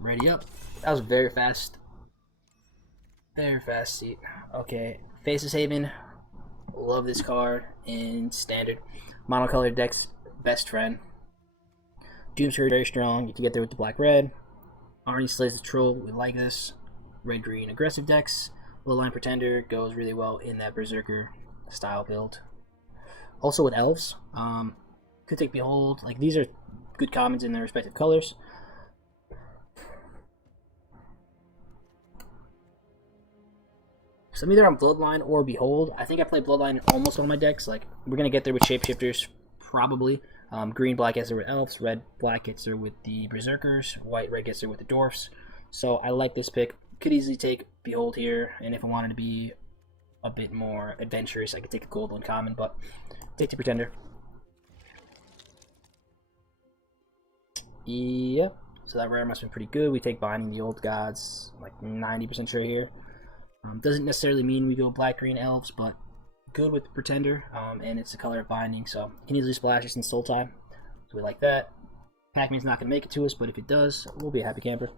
Ready up. That was very fast. Very fast seat. Okay. Faces Haven. Love this card in standard. Monocolored deck's best friend. Doomsday very strong. You can get there with the black red. Arnie Slays the Troll. We like this. Red green aggressive decks. Low line Pretender goes really well in that Berserker style build. Also with elves. Could take Behold. Like these are good commons in their respective colors. So I'm either on Bloodline or Behold. I think I play Bloodline in almost all my decks. Like we're gonna get there with Shapeshifters, probably. Green, black gets there with Elves. Red, black gets there with the Berserkers. White, red gets there with the Dwarfs. So I like this pick. Could easily take Behold here, and if I wanted to be a bit more adventurous, I could take a gold uncommon, but take the Pretender. Yep. So that rare must have been pretty good. We take Binding the Old Gods, like 90% sure here. Doesn't necessarily mean we go black green elves, but good with the Pretender, and it's the color of Binding, so you can easily splash this in Sultan. So we like that. Pac-Man's not going to make it to us, but if it does, we'll be a happy camper.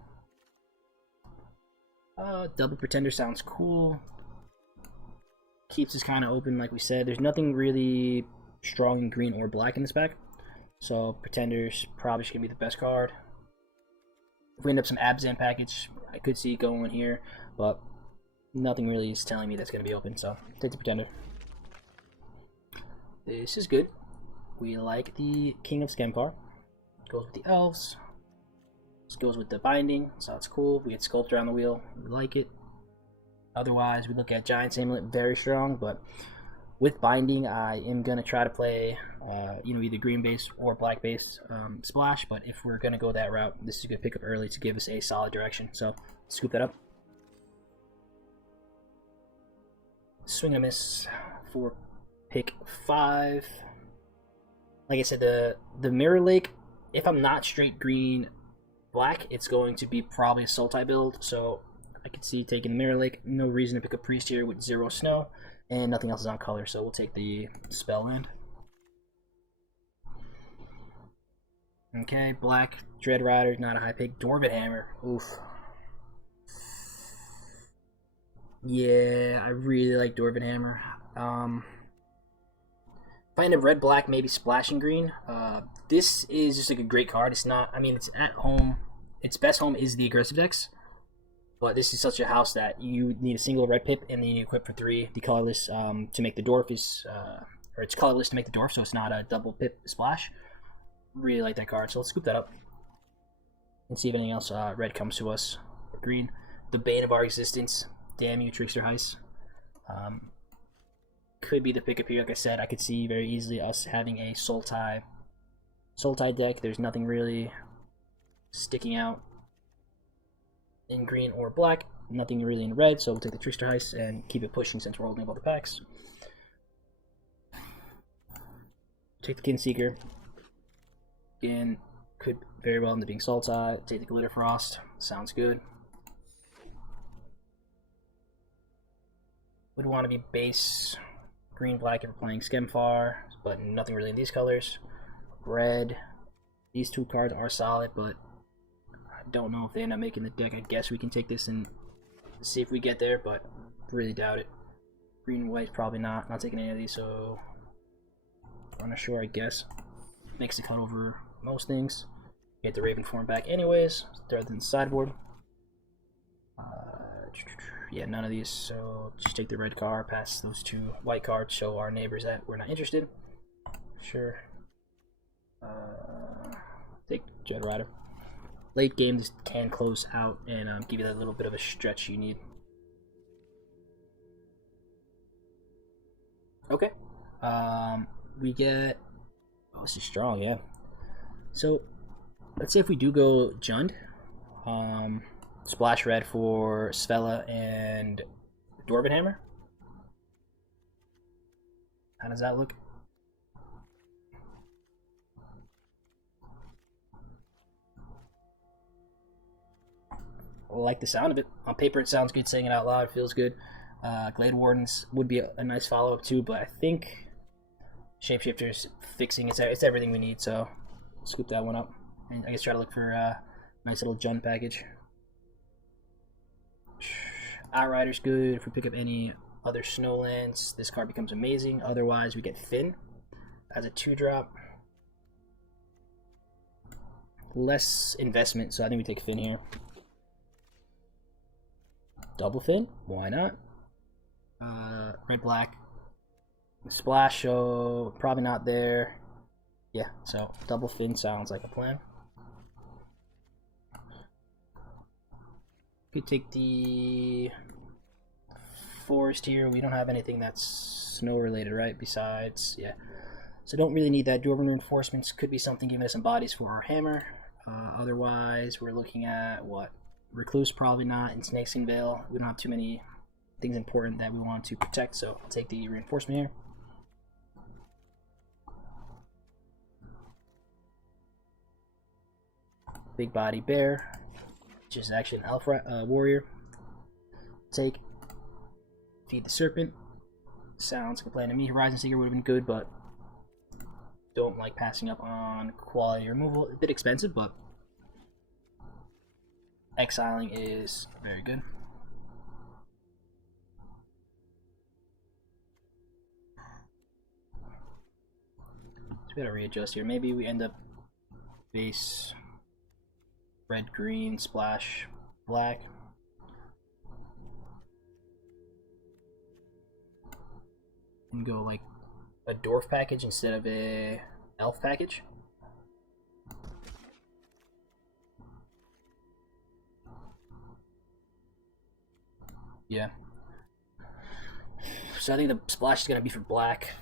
Double Pretender sounds cool. Keeps us kind of open, like we said. There's nothing really strong in green or black in this pack, so Pretender's probably going to be the best card. If we end up some Abzan package, I could see it going here, but nothing really is telling me that's going to be open, so take the Pretender. This is good. We like the King of Skemkar. Goes with the Elves. This goes with the Binding, so that's cool. We get Sculptor on the wheel. We like it. Otherwise, we look at Giant's Amulet, very strong, but with Binding, I am going to try to play either green base or black base splash, but if we're going to go that route, this is a good pickup early to give us a solid direction, so scoop that up. Swing and miss for pick 5. Like I said, the Mirror Lake, if I'm not straight green black, it's going to be probably a Sultai build, so I could see taking the Mirror Lake. No reason to pick a Priest here with 0 snow, and nothing else is on color, so we'll take the Spell Land. Okay, black Dread Rider, not a high pick. Dwarven Hammer, oof. Yeah, I really like Dwarven Hammer. If I end up red, black, maybe splashing green. This is just like a great card. It's not, I mean, it's at home. Its best home is the aggressive decks. But this is such a house that you need a single red pip and then you equip for 3. The colorless to make the dwarf is, or it's colorless to make the dwarf, so it's not a double pip splash. Really like that card, so let's scoop that up. And see if anything else red comes to us. Green, the bane of our existence. Damn you, Trickster Heist. Could be the pickup here. Like I said, I could see very easily us having a Sultai deck. There's nothing really sticking out in green or black. Nothing really in red, so we'll take the Trickster Heist and keep it pushing since we're holding up all the packs. Take the Kinseeker. Again, could very well end up being Sultai. Take the Glitter Frost. Sounds good. Would want to be base green black if we're playing Skemfar, but nothing really in these colors. Red, these 2 cards are solid, but I don't know if they end up making the deck. I guess we can take this and see if we get there, but really doubt it. Green and white, probably not taking any of these, so I'm not sure. I guess makes the cut over most things. Get the Raven form back anyways, throw it in the sideboard. Yeah, none of these, so just take the red card, pass those 2 white cards, show our neighbors that we're not interested. Sure. Take Dread Rider. Late game, this can close out and give you that little bit of a stretch you need. Okay. We get... Oh, this is strong, yeah. So, let's say if we do go Jund. Splash red for Svella and Dwarven Hammer. How does that look? I like the sound of it. On paper it sounds good, saying it out loud, it feels good. Glade Wardens would be a nice follow-up too, but I think Shapeshifters fixing it's everything we need, so scoop that one up. And I guess try to look for a nice little Jund package. Outrider's good. If we pick up any other snowlands, this card becomes amazing. Otherwise, we get Finn as a 2-drop. Less investment, so I think we take Finn here. Double Finn? Why not? Red black. Splash show, probably not there. Yeah, so double Finn sounds like a plan. Could take the forest here. We don't have anything that's snow related, right? Besides, yeah. So don't really need that. Dwarven reinforcements could be something giving us some bodies for our hammer. Otherwise, we're looking at what? Recluse, probably not. And Snakes and Veil. We don't have too many things important that we want to protect, so I'll take the reinforcement here. Big body bear, which is actually an elf warrior. Take. Feed the serpent. Sounds like a plan to me. Horizon Seeker would have been good, but don't like passing up on quality removal. A bit expensive, but exiling is very good. So we gotta readjust here. Maybe we end up base red, green, splash, black. And go like a dwarf package instead of a elf package. Yeah. So I think the splash is gonna be for black.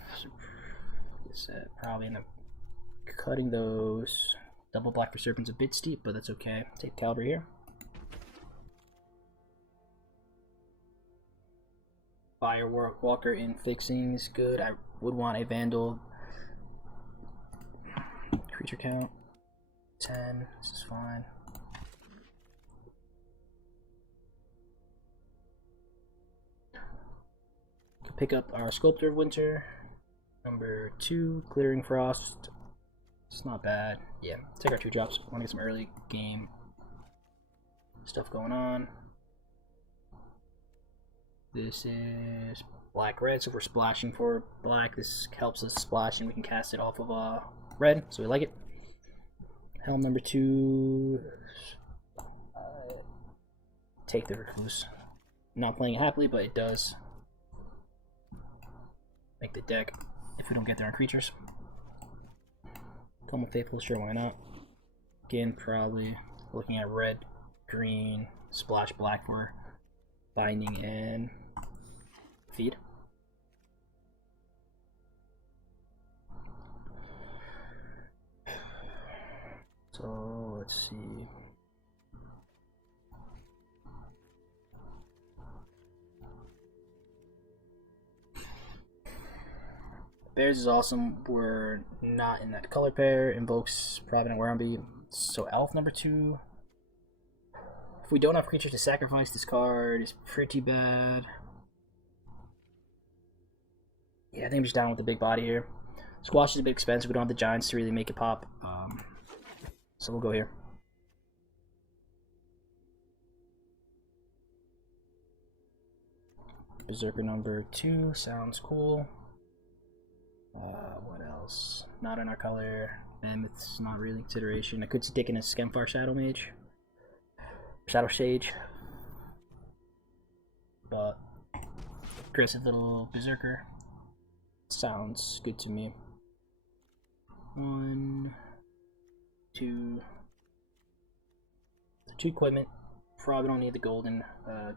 So probably end up cutting those. Double black for serpent's a bit steep, but that's okay. Take Caliber here. Firewalker in fixing is good. I would want a Vandal. Creature count 10. This is fine. Pick up our Sculptor of Winter. Number 2, Glittering Frost. It's not bad. Yeah, take our 2 drops. Want to get some early game stuff going on. This is black red, so if we're splashing for black, this helps us splash and we can cast it off of red, so we like it. Helm number 2. Take the Recluse. Not playing it happily, but it does make the deck if we don't get there on creatures. Tome of Faithful, sure, why not? Again, probably looking at red, green, splash black for binding and feed. So let's see. Bears is awesome. We're not in that color pair. Invokes probably not where I'm be. So elf number 2. If we don't have creatures to sacrifice, this card is pretty bad. Yeah, I think I'm just down with the big body here. Squash is a bit expensive. We don't have the giants to really make it pop. So we'll go here. Berserker number 2 sounds cool. What else? Not in our color. Mammoth's not really consideration. I could see taking a Skemfar Shadow Mage. Shadow Sage. But aggressive little Berserker sounds good to me. 1, 2. 2 equipment. Probably don't need the golden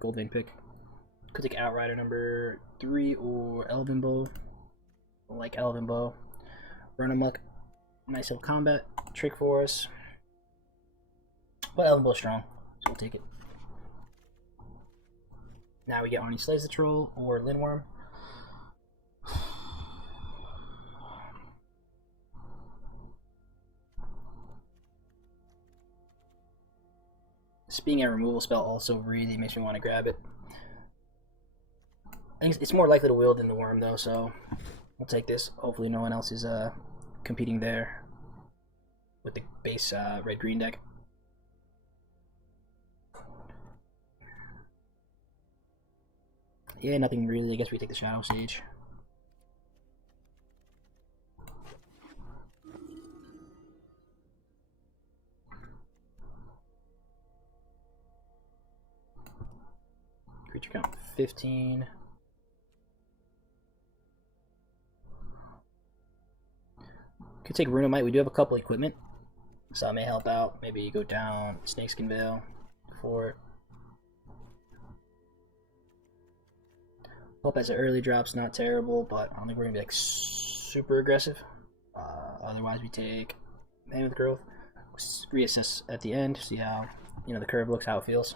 gold vein pick. Could take Outrider number 3 or Elven Bow. Like Elven Bow. Run amok. Nice little combat trick for us. But Elven Bow's strong, so we'll take it. Now we get Arnie Slays the Troll or Lindworm. This being a removal spell also really makes me want to grab it. I think it's more likely to wield than the worm though, so we'll take this. Hopefully no one else is competing there with the base red-green deck. Yeah, nothing really. I guess we take the Shadow Sage. Creature count 15. Could take Runomite. We do have a couple equipment, so that may help out. Maybe you go down Snakeskin Veil for it. Hope as an early drop's not terrible, but I don't think we're gonna be like super aggressive. Otherwise, we take Mammoth Growth. Reassess at the end, see how the curve looks, how it feels.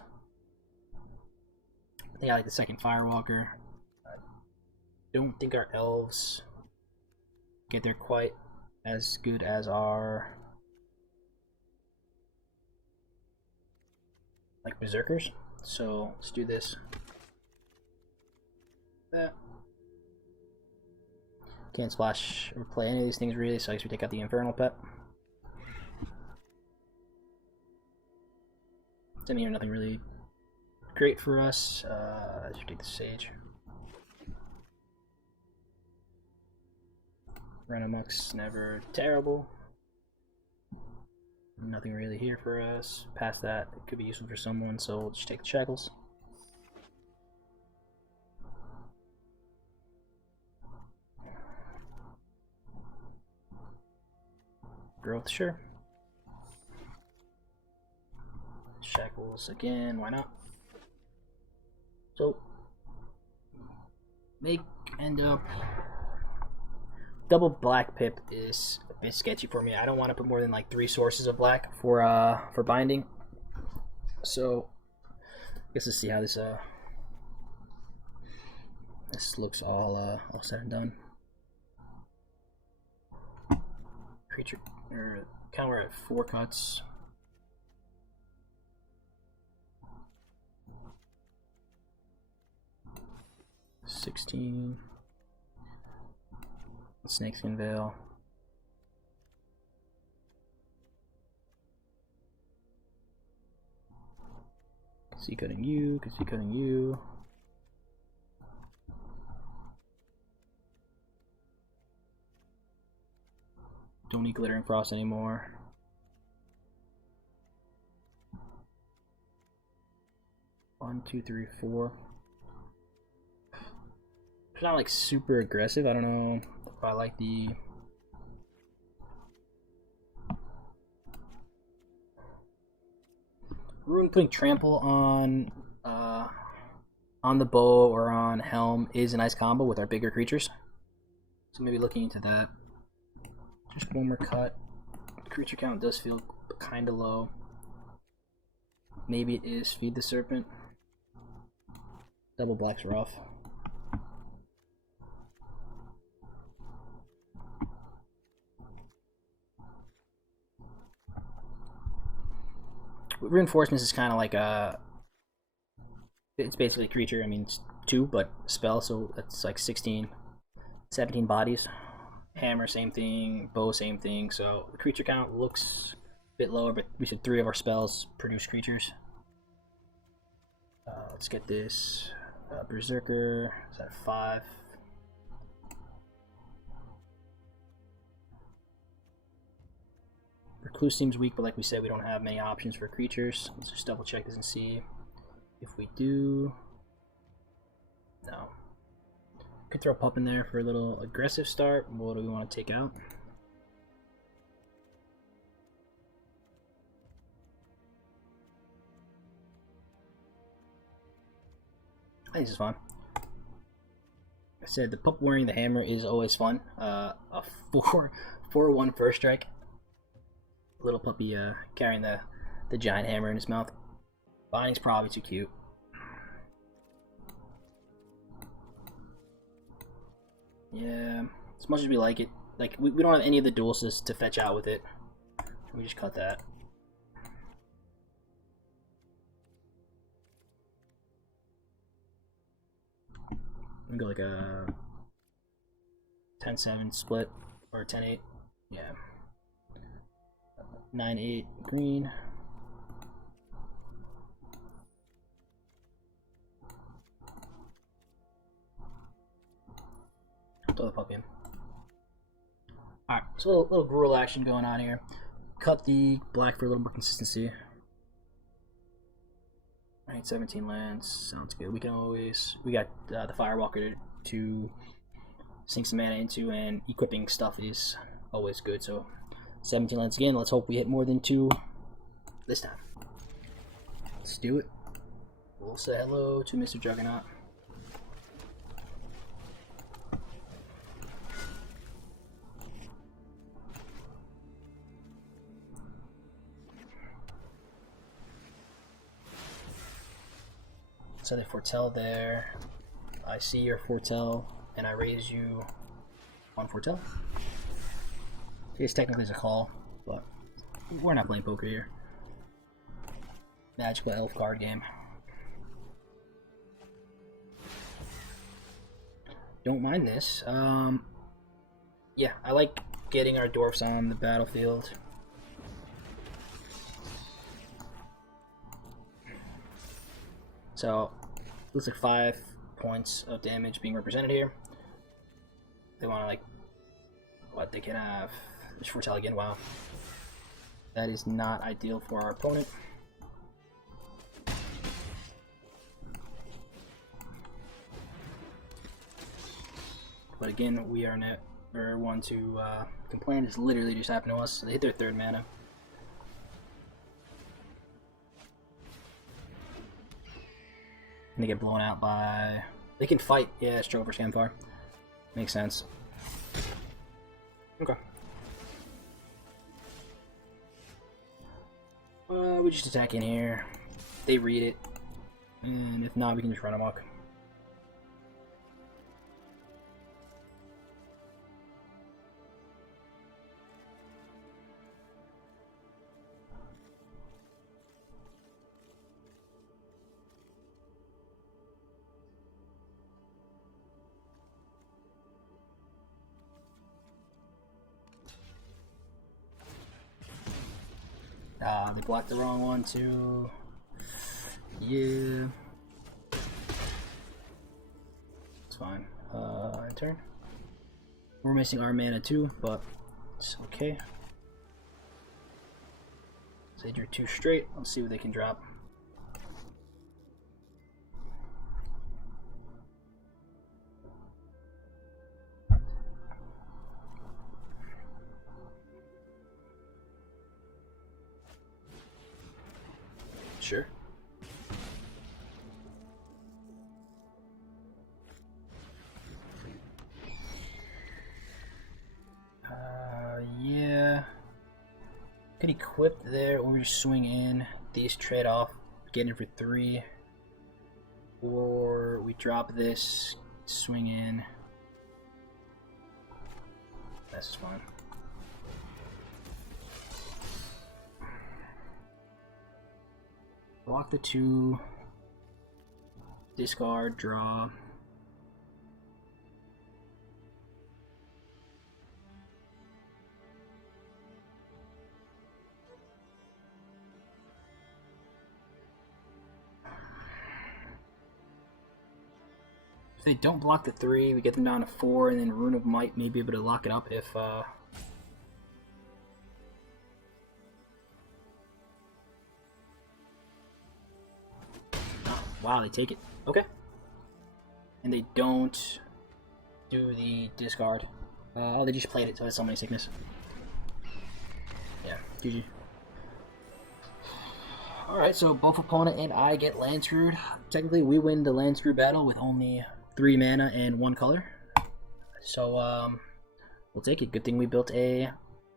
I think I like the second Firewalker. I don't think our elves get there quite as good as our like Berserkers. So let's do this. That. Can't splash or play any of these things really, so I guess we take out the Infernal Pet. I mean, nothing really great for us. I should take the Sage. Renamux, never terrible. Nothing really here for us. Past that, it could be useful for someone, so we'll just take the Shackles. Growth, sure. Shackles again, why not? So, end up. Double black pip is a bit sketchy for me. I don't want to put more than like 3 sources of black for binding. So, I guess let's see how this looks all said and done. Creature or count, we're at 4 cuts. $16. Snakeskin Veil. See cutting you, can see cutting you. Don't need Glittering Frost anymore. One, two, three, 4. It's not like super aggressive. I don't know if I like the Rune. Putting Trample on the bow or on Helm is a nice combo with our bigger creatures. So maybe looking into that. Just one more cut. Creature count does feel kind of low. Maybe it is Feed the Serpent. Double black's rough. Reinforcements is kind of like it's basically a creature. I mean, it's 2, but spell, so that's like 16, 17 bodies. Hammer, same thing. Bow, same thing. So the creature count looks a bit lower, but we said 3 of our spells produce creatures. Let's get this. Berserker is at 5. Recluse seems weak, but like we said, we don't have many options for creatures. Let's just double check this and see if we do. No. Could throw Pup in there for a little aggressive start. What do we want to take out? I think this is fun. I said the Pup wearing the hammer is always fun. A 4/1 first strike. Little puppy carrying the giant hammer in his mouth. Binding's probably too cute. Yeah, as much as we like it, like we don't have any of the dualists to fetch out with it. We just cut that. I'm gonna go like a 10-7 split or 10-8. Yeah. 9/8 green. Throw the puppy in. Alright, so a little gruel action going on here. Cut the black for a little more consistency. Alright, 17 lands. Sounds good. We can always... We got the Firewalker to sink some mana into, and equipping stuff is always good. So 17 lands again. Let's hope we hit more than 2 this time. Let's do it. We'll say hello to Mr. Juggernaut. So they foretell there. I see your foretell, and I raise you on foretell. It's technically a call, but we're not playing poker here. Magical elf card game. Don't mind this. Yeah, I like getting our dwarfs on the battlefield. So, looks like 5 points of damage being represented here. They want to, like, what they can have. Just foretell again, wow. That is not ideal for our opponent. But again, we are never one to complain. It's literally just happened to us. They hit their 3rd mana. And they get blown out by... They can fight. Yeah, struggle for Scamfar. Makes sense. Okay. We just attack in here. They read it. And if not, we can just run amok. They blocked the wrong one too. Yeah. It's fine. End turn. We're missing our mana too, but it's okay. So they drew 2 straight. Let's see what they can drop. Sure. Yeah. Could equip there, or just swing in. These trade off, get in for 3. Or we drop this, swing in. That's fine. Block the 2, discard, draw. If they don't block the 3, we get them down to 4, and then Rune of Might may be able to lock it up if wow, they take it. Okay. And they don't do the discard. Oh, they just played it, so it's Summoning Sickness. Yeah, GG. Alright, so both opponent and I get land screwed. Technically, we win the land screw battle with only 3 mana and 1 color. So, we'll take it. Good thing we built a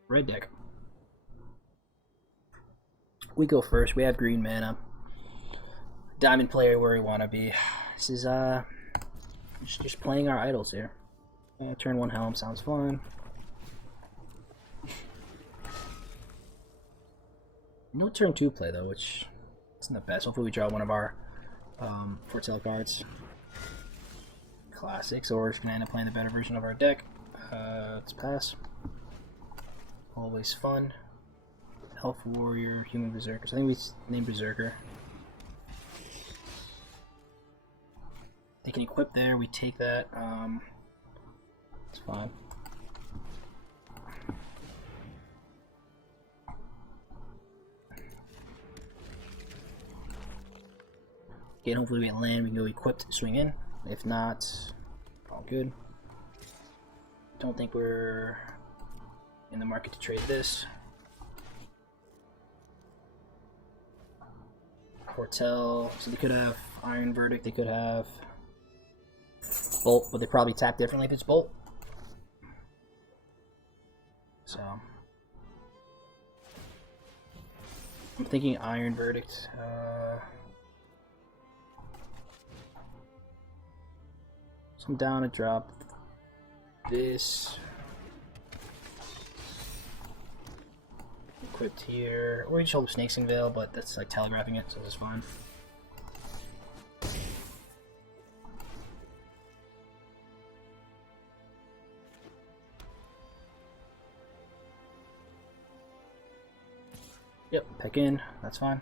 red deck. We go first. We have green mana. Diamond player where we want to be. This is just playing our idols here. Turn 1 Helm sounds fun. No turn 2 play though, which isn't the best. Hopefully we draw one of our foretell cards. Classics, or we're just gonna end up playing the better version of our deck. Let's pass. Always fun. Elf Warrior, Human Berserker. So I think we named Berserker. They can equip there, we take that. It's fine. Again, hopefully we get land, we can go equipped, swing in. If not, all good. Don't think we're in the market to trade this. Foretell, so they could have Iron Verdict, they could have Bolt, but they probably tap differently if it's Bolt. So I'm thinking Iron Verdict. So I'm down to drop this. Equipped here. Or you just hold Snakes and Veil, but that's like telegraphing it, so this is fine. Yep, peck in, that's fine.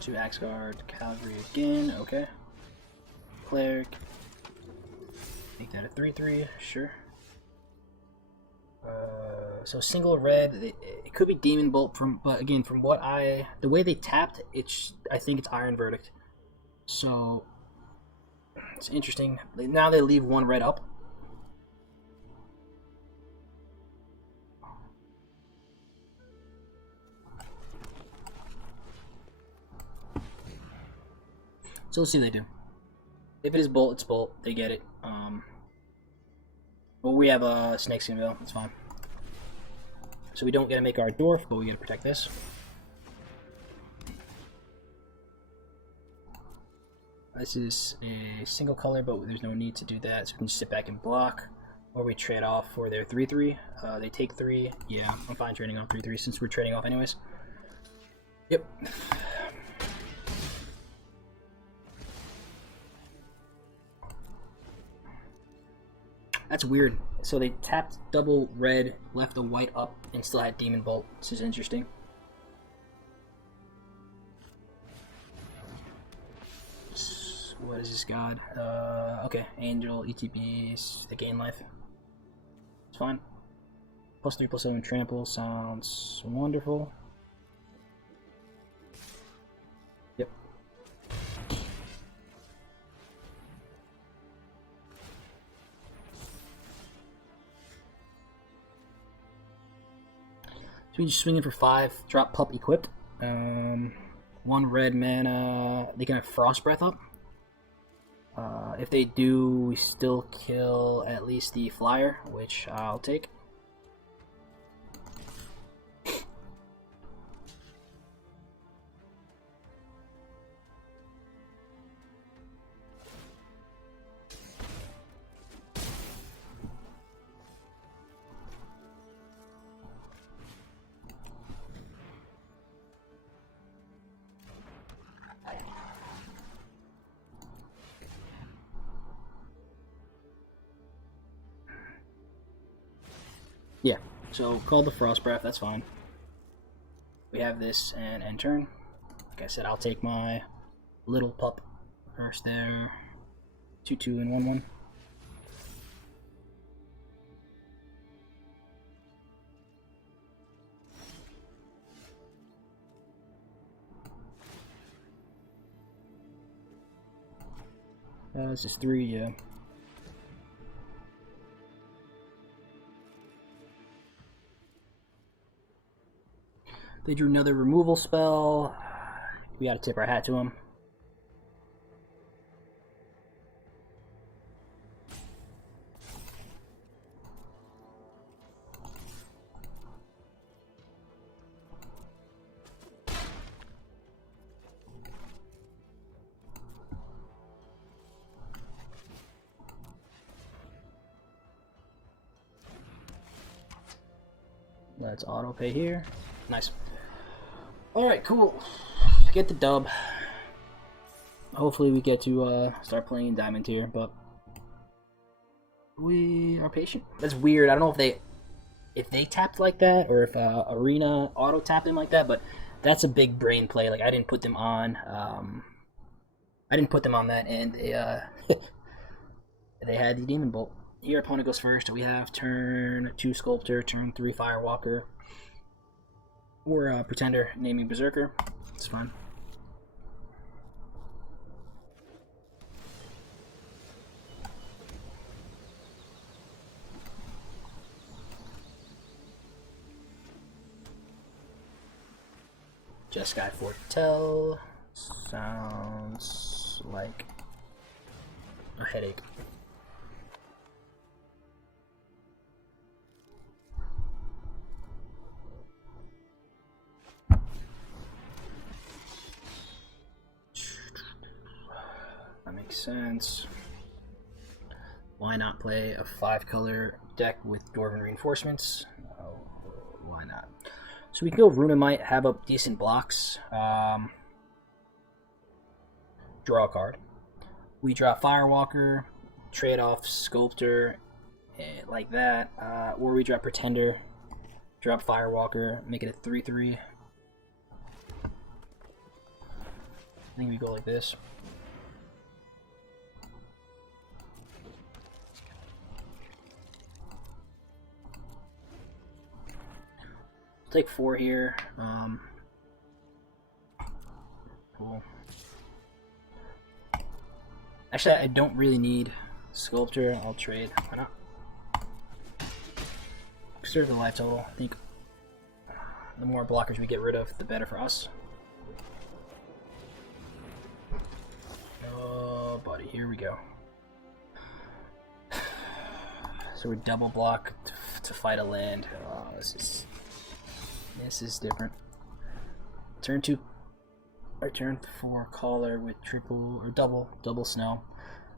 Two Axe Guard, Cavalry again, okay. Cleric. Make that a 3/3, sure. So single red, it could be Demon Bolt but again, from what the way they tapped, I think it's Iron Verdict. So it's interesting. Now they leave one red up. So let's see what they do. If it is Bolt, it's Bolt. They get it. But we have a Snakeskin Veil. That's fine. So we don't get to make our Dwarf, but we get to protect this. This is a single color, but there's no need to do that. So we can just sit back and block. Or we trade off for their 3/3. They take 3. Yeah, I'm fine trading off 3/3 since we're trading off anyways. Yep. That's weird. So they tapped double red, left the white up, and still had Demon Bolt. This is interesting. What is this god? Okay, Angel, ETBs, they gain life. It's fine. +3/+7 trample sounds wonderful. Yep. So we just swing in for 5, drop Pup equipped. 1 red mana, they can have Frost Breath up. If they do, we still kill at least the flyer, which I'll take. Yeah, so call the Frost Breath, that's fine. We have this and end turn. Like I said, I'll take my little pup first there. 2/2 and 1/1. This is 3, yeah. They drew another removal spell. We gotta tip our hat to them. Let's auto pay here. Nice. Alright, cool. Get the dub. Hopefully we get to start playing Diamond Tier, but We are patient. That's weird. I don't know if they tapped like that or if Arena auto tapped them like that, but that's a big brain play. Like I didn't put them on. I didn't put them on that, and they had the Demon Bolt. Here, opponent goes first. We have turn 2 Sculptor, turn 3 Firewalker, or Pretender, naming Berserker. It's fun. Jeskai Foretell sounds like a headache. That makes sense. Why not play a 5-color deck with Dwarven Reinforcements? Oh, why not? So we can go Runamite, have up decent blocks. Draw a card. We draw Firewalker, trade off Sculptor, like that. Or we drop Pretender, drop Firewalker, make it a 3/3. I think we go like this. Take 4 here. Cool. Actually, I don't really need Sculptor. I'll trade. Why not? Serve the life total. I think the more blockers we get rid of, the better for us. Oh, buddy, here we go. So we double block to fight a land. Oh, this is different. Turn 2, or turn 4 Caller with triple or double snow.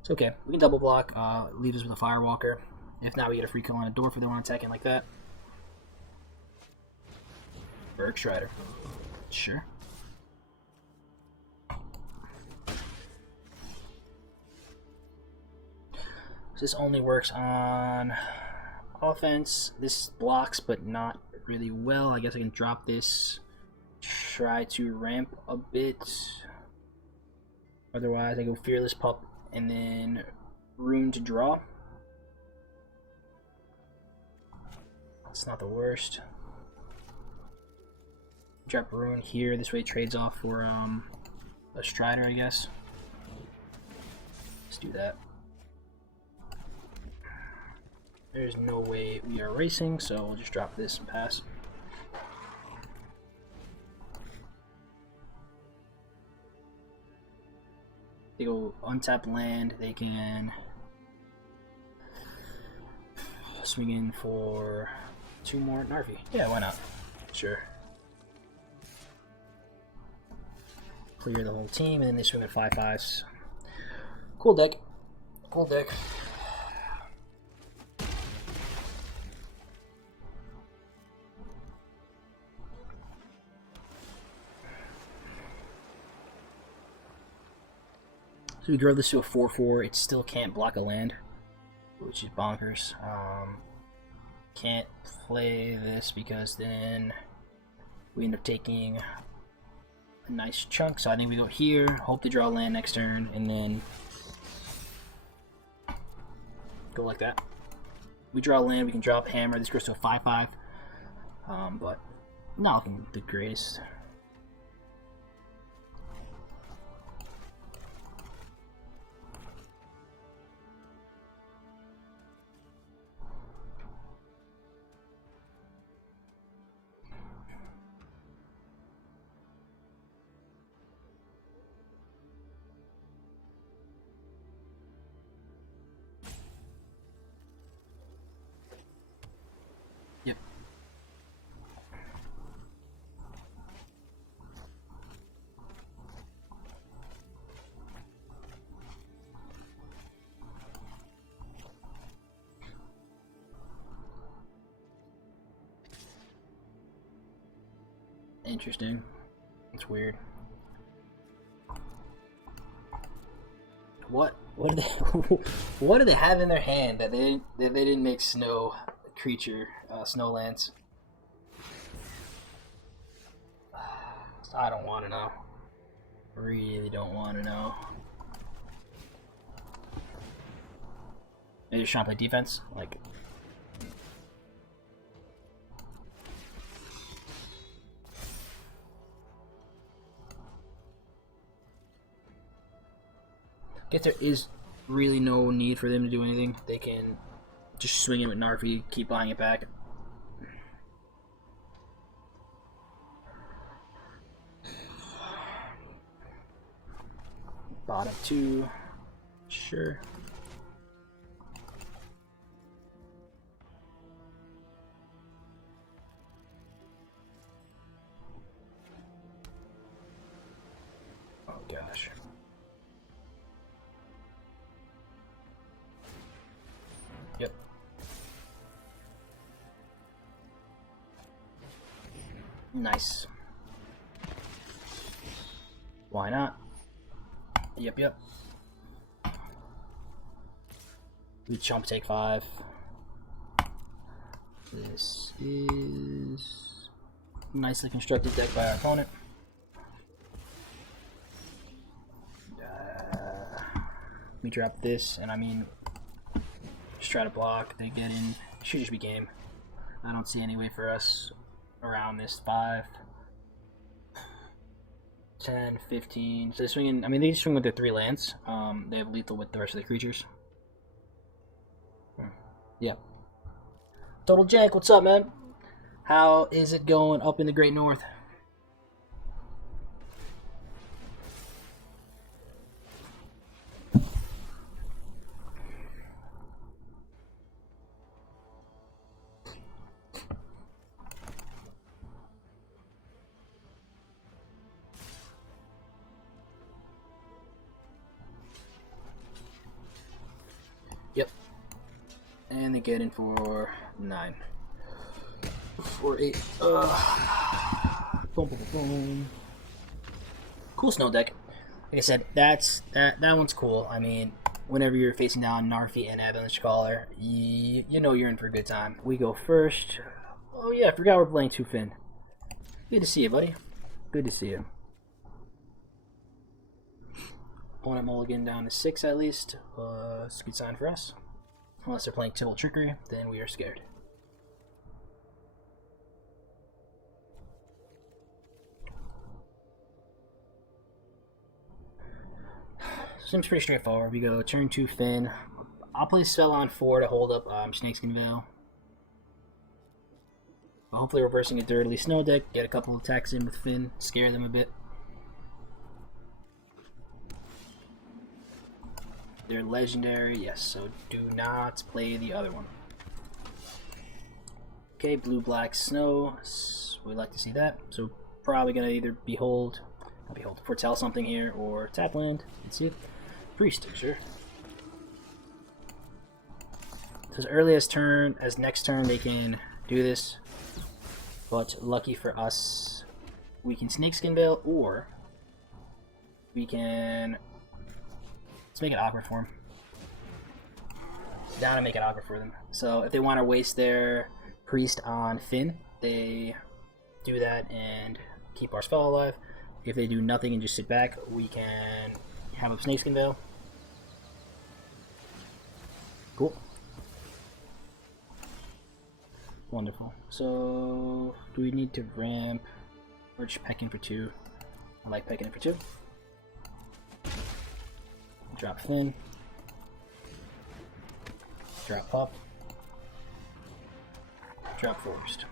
It's okay. We can double block. Leave us with a Firewalker. If not, we get a free kill on a Dwarf if they want to attack in like that. Bergstrider. Sure. So this only works on offense. This blocks, but not really well. I guess I can drop this, try to ramp a bit. Otherwise, I go Fearless Pup and then Rune to draw. It's not the worst. Drop Rune here. This way it trades off for a Strider, I guess. Let's do that. There's no way we are racing, so we'll just drop this and pass. They go untap land, they can swing in for 2 more Narvi. Yeah, why not? Sure. Clear the whole team, and then they swing at 5/5s. Cool deck. Cool deck. So we drove this to a 4/4. It still can't block a land, which is bonkers. Can't play this because then we end up taking a nice chunk. So I think we go here, hope to draw land next turn, and then go like that. We draw land, we can drop hammer. This goes to a 5/5, but not looking the greatest. Yep. Interesting. It's weird. What do they what do they have in their hand that they didn't make snow creature snow lands? I don't want to know. Really don't want to know. Maybe just trying to play defense, like. Guess there is really no need for them to do anything. They can just swing it with Narfi, keep buying it back. Bottom 2, sure. Oh gosh. Yep. Nice. Why not? Yep. We chump take 5. This is nicely constructed deck by our opponent. We drop this, and I mean, just try to block. They get in. Should just be game. I don't see any way for us around this 5. 10, 15. So they're swinging. I mean, they swing with their 3 lands. They have lethal with the rest of the creatures. Yep. Total Jank, what's up, man? How is it going up in the Great North? Yep. And they get in for 9. For 8. Boom, boom, boom. Cool snow deck. Like I said, that one's cool. I mean, whenever you're facing down Narfi and Avalanche Caller, you know you're in for a good time. We go first. Oh yeah, I forgot we're playing 2 Finn. Good to see you, buddy. Good to see you. Opponent mulligan down to 6 at least. It's a good sign for us. Unless they're playing Tibble Trickery, then we are scared. Seems pretty straightforward. We go turn 2 Finn. I'll play Spell on 4 to hold up Snakeskin Veil. Hopefully reversing a Dirtily Snow deck, get a couple of attacks in with Finn, scare them a bit. They're legendary, yes, so do not play the other one. Okay, blue-black snow, we'd like to see that. So probably gonna either foretell something here, or tap land. Let's see it. Priest, sure. So as early as next turn they can do this. But lucky for us, we can Snakeskin Veil, or we can... Let's make it awkward for them. Down and make it awkward for them. So if they want to waste their Priest on Finn, they do that and keep our spell alive. If they do nothing and just sit back, we can have a Snakeskin Veil. Cool. Wonderful. So, do we need to ramp or just peck in for 2? I like pecking in for 2. Drop Finn. Drop Pup. Drop Forest.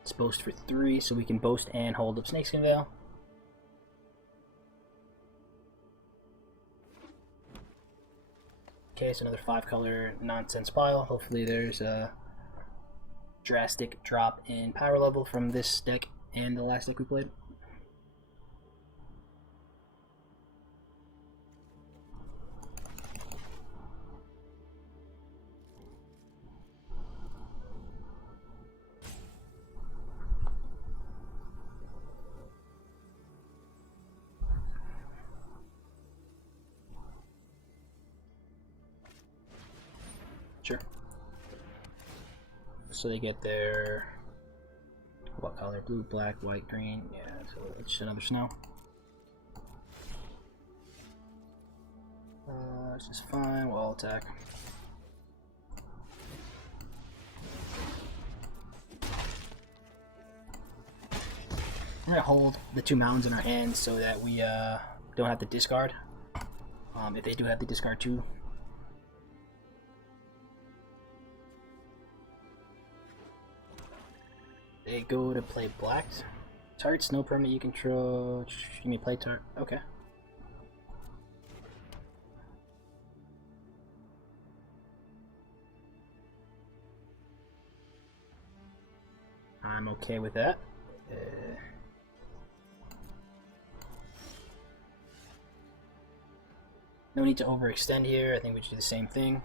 Let's boast for 3 so we can boast and hold up Snakeskin Veil. Okay, it's another 5-color nonsense pile. Hopefully there's a drastic drop in power level from this deck and the last deck we played. Sure. So they get their what color? Blue, black, white, green. Yeah, so it's just another snow. This is fine. We'll attack. I'm gonna hold the 2 mountains in our hands so that we don't have to discard. If they do have to discard 2. They go to play black. Target snow permanent you control. Give me play target. Okay. I'm okay with that. No need to overextend here. I think we should do the same thing.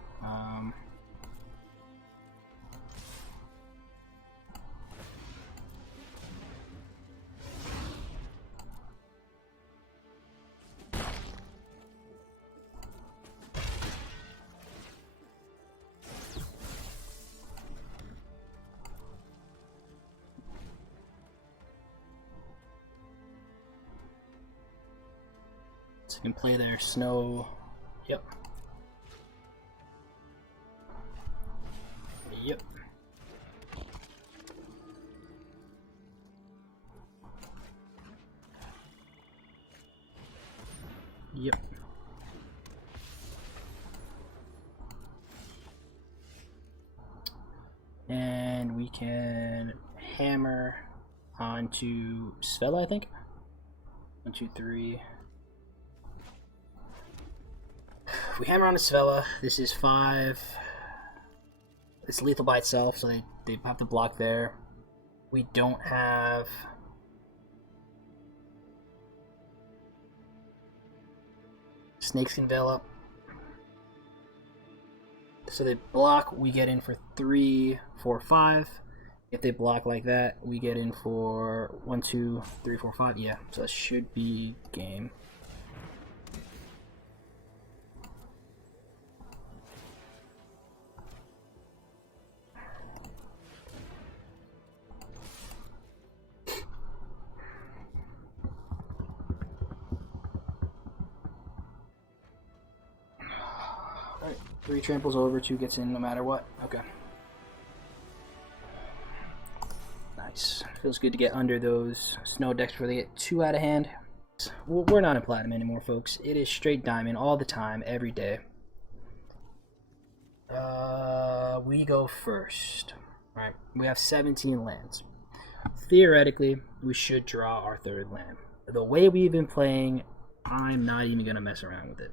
So you can play their snow. Yep. Yep. Yep. And we can hammer onto Svella, I think. 1, 2, 3. We hammer on a Svella. This is 5. It's lethal by itself, so they have to block there. We don't have... Snakes can veil up. So they block, we get in for 3, 4, 5. If they block like that, we get in for 1, 2, 3, 4, 5. Yeah, so that should be game. Alright, 3 tramples over, 2 gets in no matter what. Okay. Nice. Feels good to get under those snow decks before they get too out of hand. We're not in platinum anymore, folks. It is straight diamond all the time, every day. We go first. Alright, we have 17 lands. Theoretically, we should draw our 3rd land. The way we've been playing, I'm not even going to mess around with it.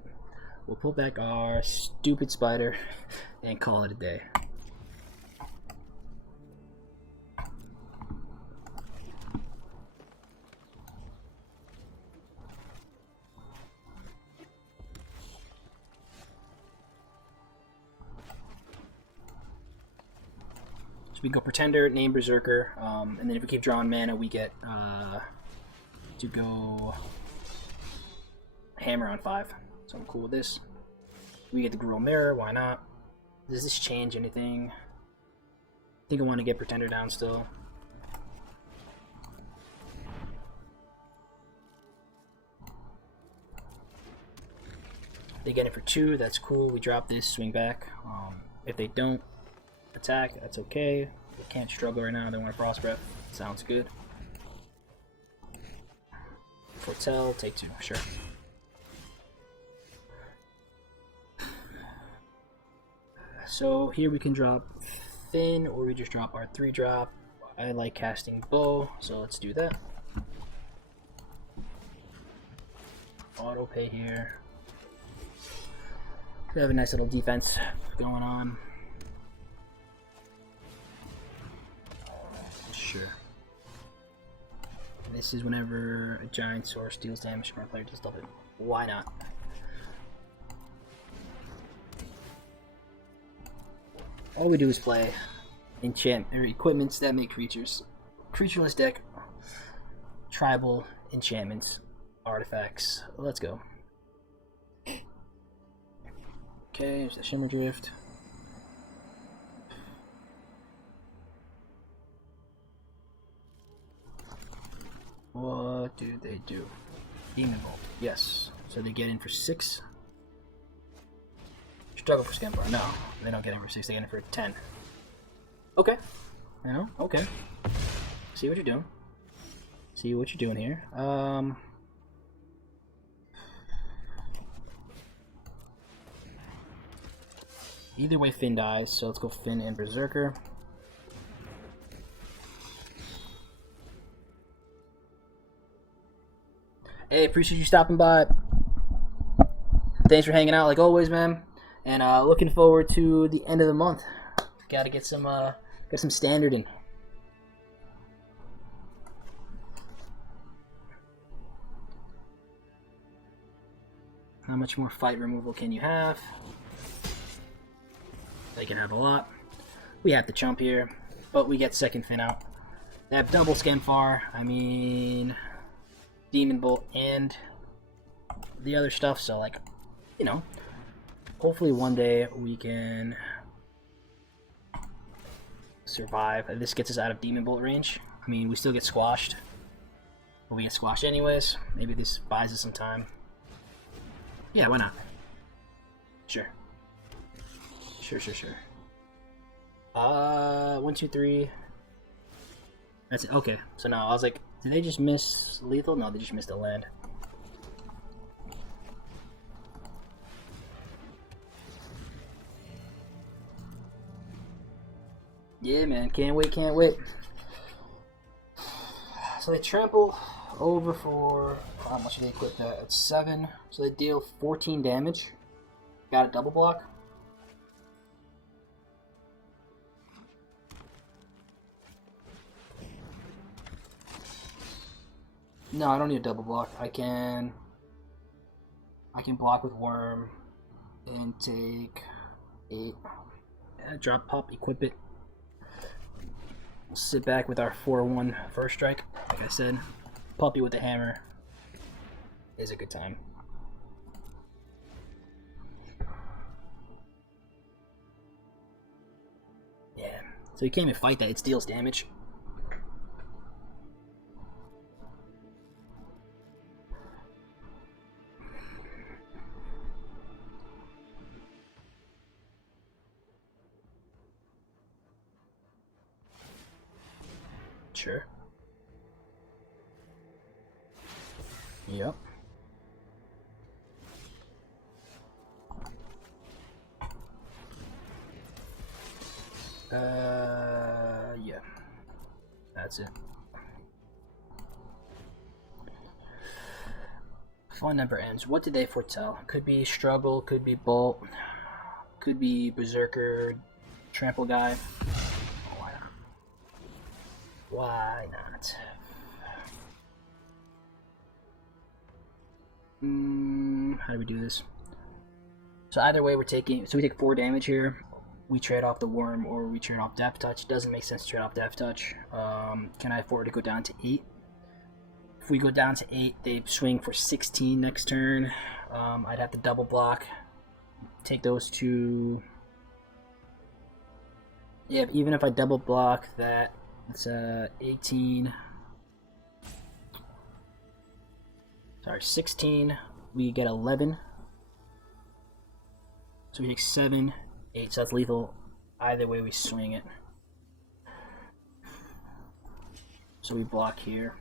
We'll pull back our stupid spider and call it a day. So we can go Pretender, name Berserker, and then if we keep drawing mana, we get to go Hammer on 5. So I'm cool with this. We get the Gruel Mirror, why not? Does this change anything? I think I want to get Pretender down still. They get it for 2, that's cool. We drop this, swing back. If they don't attack, that's okay. They can't struggle right now, they want a Frost Breath. Sounds good. Foretell, take 2, sure. So here we can drop Finn, or we just drop our 3-drop. I like casting Bow, so let's do that. Auto pay here. We have a nice little defense going on. Sure. And this is whenever a giant source deals damage to our player, just double it. Why not? All we do is play enchant or equipments that make creatures. Creatureless deck. Tribal enchantments, artifacts. Let's go. Okay, there's the Shimmer Drift. What do they do? Demon Bolt. Yes. So they get in for 6. Struggle for Scambar. No, they don't get in for 6. They get in for 10. Okay. You know. Okay. See what you're doing. See what you're doing here. Either way, Finn dies. So let's go Finn and Berserker. Hey, appreciate you stopping by. Thanks for hanging out like always, man. And looking forward to the end of the month. Got to get some standard in. How much more fight removal can you have? They can have a lot. We have to chump here, but we get second Finn out. They have double Skenfar. I mean, Demon Bolt and the other stuff. So, like, you know, hopefully one day we can survive. This gets us out of Demon Bolt range. I mean, we still get squashed, but we get squashed anyways. Maybe this buys us some time. Yeah, why not? Sure. Sure. 1, 2, 3. That's it. Okay. So now I was like, did they just miss lethal? No, they just missed a land. Yeah, man. Can't wait. So they trample over for how much do they equip that? It's 7. So they deal 14 damage. Got a double block. No, I don't need a double block. I can block with Worm and take 8. Drop pop, equip it. We'll sit back with our 4/1 first strike. Like I said, Puppy with the hammer is a good time. Yeah. So you can't even fight that. It deals damage. Sure. Yep. Yeah. That's it. Fun never ends. What did they foretell? Could be Struggle, could be Bolt, could be Berserker, Trample Guy. Why not? Why not? How do we do this? So either way, we take 4 damage here. We trade off the Worm or we trade off Death Touch. Doesn't make sense to trade off Death Touch. Can I afford to go down to 8? If we go down to 8, they swing for 16 next turn. I'd have to double block. Take those 2. Yeah, even if I double block that, it's 18. Sorry, 16. We get 11. So we take 7, 8. So that's lethal. Either way, we swing it. So we block here.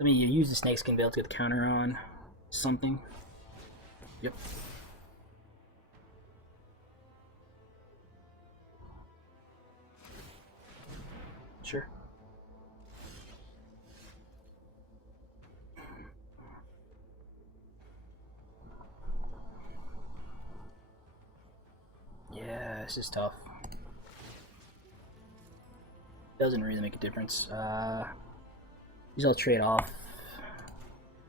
I mean, you use the Snakeskin Veil to get the counter on something. Yep. Sure. Yeah, this is tough. Doesn't really make a difference. These all trade off.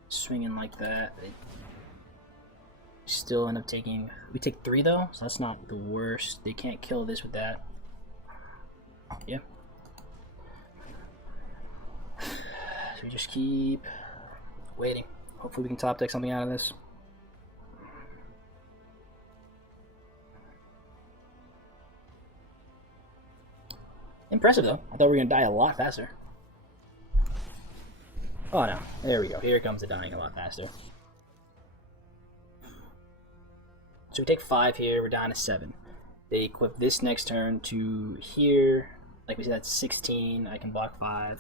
Swinging like that. They still end up taking... We take 3 though, so that's not the worst. They can't kill this with that. Yeah. So we just keep waiting. Hopefully we can top deck something out of this. Impressive though. I thought we were gonna die a lot faster. Oh no. There we go. Here comes the dying a lot faster. So we take 5 here, we're down to 7. They equip this next turn to here. Like we said, that's 16. I can block 5.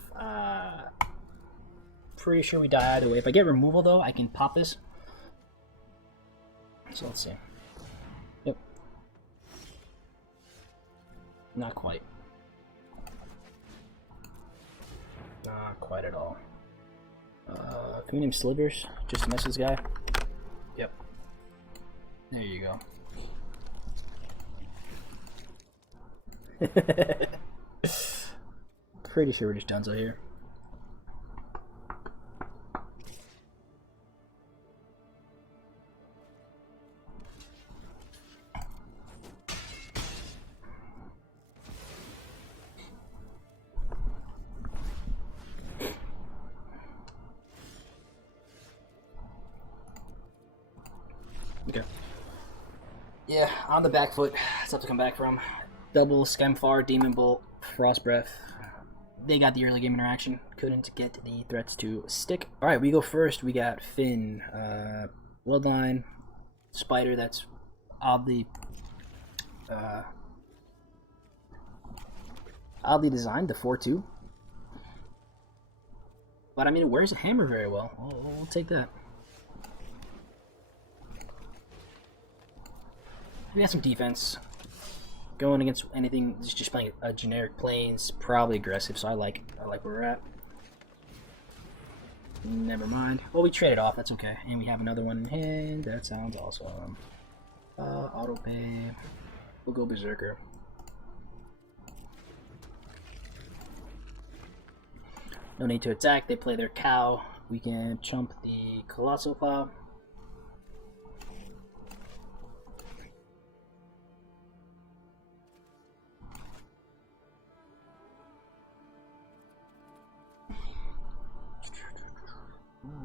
Pretty sure we die either way. If I get removal though, I can pop this. So let's see. Yep. Not quite. Not quite at all. Can we name Slivers? Just to mess this guy? Yep. There you go. Pretty sure we're just donezo here. Okay. Yeah, on the back foot. It's up to come back from. Double Skemfar, Demon Bolt, Frost Breath. They got the early game interaction. Couldn't get the threats to stick. Alright, we go first. We got Finn, Bloodline, Spider that's oddly designed, the 4-2. But I mean, it wears a hammer very well. We'll take that. We got some defense. Going against anything, just playing a generic planes, probably aggressive, so I like where we're at. Never mind. Well, we traded off, that's okay. And we have another one in hand, that sounds awesome. Auto pay. We'll go Berserker. No need to attack, they play their cow. We can chump the Colossal Plow.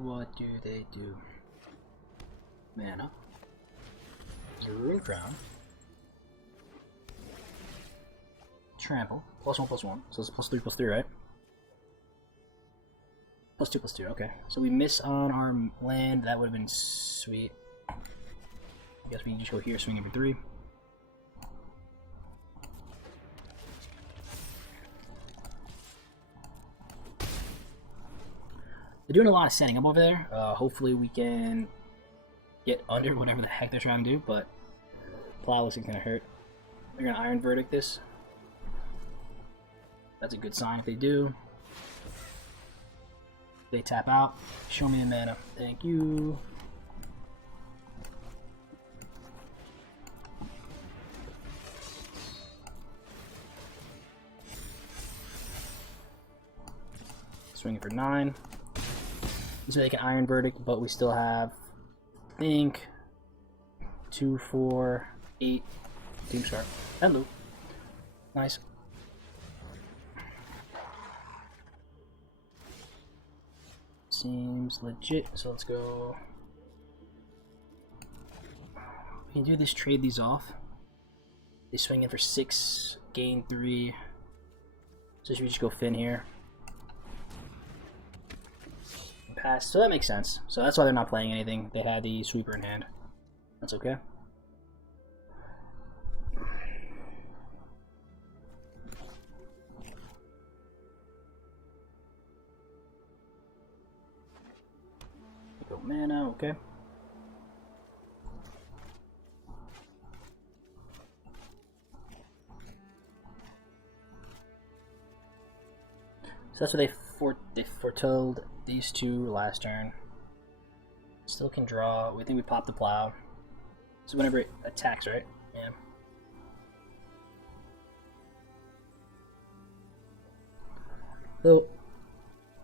What do they do? Mana. Rune Crown. Trample. +1/+1. So it's +3/+3, right? +2/+2, okay. So we miss on our land. That would have been sweet. I guess we can just go here, swing for 3. They're doing a lot of setting up over there. Hopefully we can get under whatever the heck they're trying to do, but Plow looks like it's gonna hurt. They're gonna Iron Verdict this. That's a good sign if they do. They tap out. Show me the mana. Thank you. Swinging for 9. So they can Iron Verdict, but we still have, I think, 2, 4, 8. Team start. Hello. Nice. Seems legit. So let's go. We can do this, trade these off. They swing in for 6, gain 3. So should we just go Finn here? Pass. So that makes sense. So that's why they're not playing anything. They had the sweeper in hand. That's okay. Go mana, okay. So that's what they foretold these two last turn. Still can draw. We think we pop the Plow. So whenever it attacks, right? Yeah. So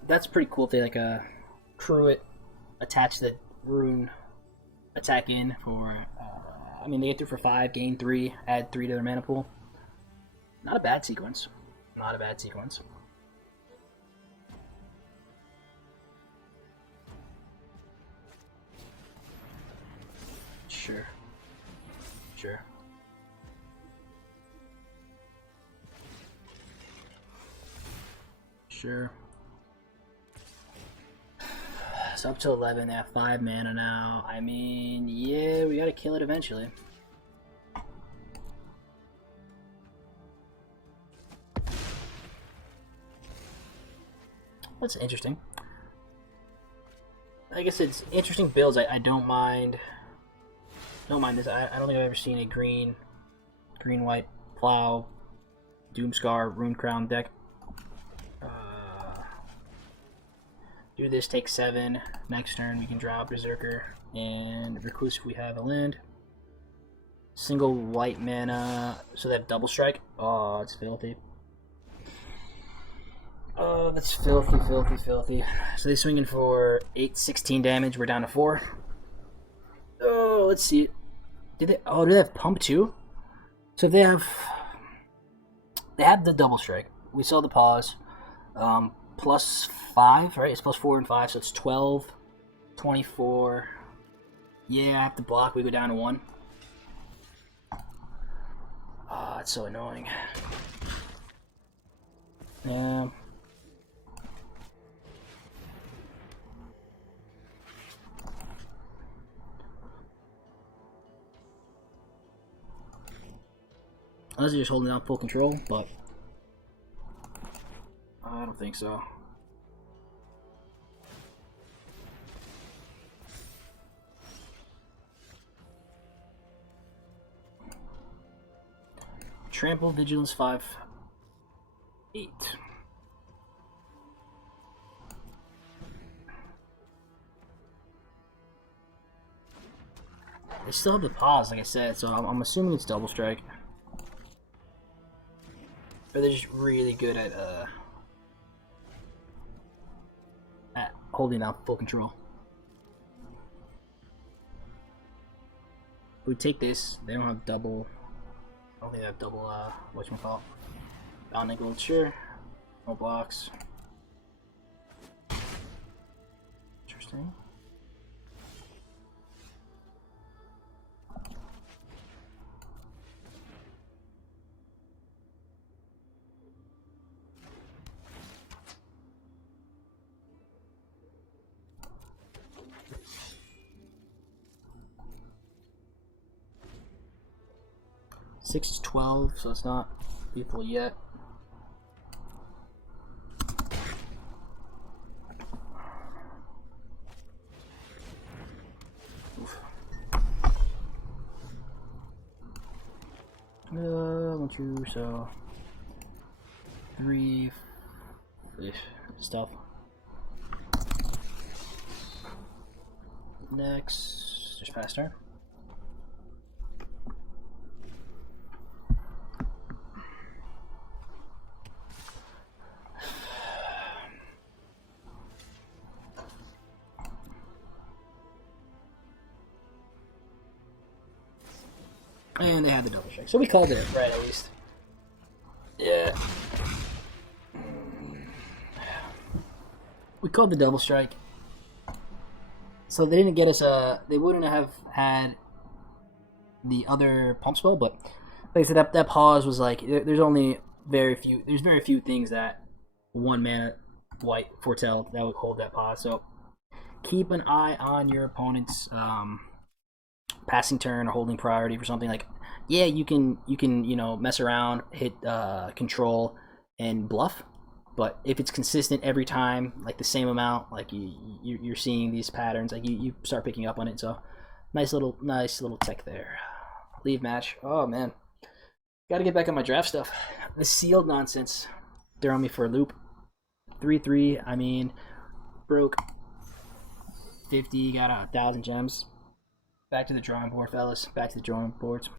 that's pretty cool if they like crew it, attach the rune, attack in for. I mean, they get through for 5, gain 3, add 3 to their mana pool. Not a bad sequence. Not a bad sequence. Sure. Sure. Sure. It's up to 11. They have 5 mana now. I mean, yeah, we gotta kill it eventually. That's interesting. I guess it's interesting builds. I don't mind. Don't mind this. I don't think I've ever seen a green white plow Doomscar Rune Crown deck. Do this, take 7. Next turn we can drop Berserker and Recluse if we have a land. Single white mana, so they have double strike. Oh, it's filthy. Oh, that's filthy, filthy, filthy. So they swinging for 8, 16 damage. We're down to 4. Oh, let's see. Do they have pump too? So if they have the double strike. We saw the pause. Plus 5, right? It's plus 4 and 5, so it's 12, 24. Yeah, I have to block. We go down to 1. Oh, it's so annoying. Yeah. Unless you're just holding down full control, but I don't think so. Trample, Vigilance 5, 8. They still have the pause, like I said, so I'm assuming it's double strike. But they're just really good at holding out full control. If we take this, they don't have double. I don't think they have double. Whatchamacallit? Bounding Gold, sure. No blocks. Interesting. Six is 12, so it's not lethal yet. Oof. 1, 2, so 3 stuff. Next, just pass turn. And they had the double strike. So we called it right at least. Yeah. We called the double strike. So they didn't get us they wouldn't have had the other pump spell, but like I said, that pause was like there's very few things that 1 mana white foretell that would hold that pause. So keep an eye on your opponent's passing turn or holding priority for something. Like, yeah, you can mess around, hit control and bluff, but if it's consistent every time, like the same amount, like you're seeing these patterns, like you start picking up on it. So nice little tech there. Leave match. Oh man, gotta get back on my draft stuff. The sealed nonsense throwing me for a loop. 3/3. I mean, broke 50, got 1,000 gems. Back to the drawing board, fellas. Back to the drawing boards.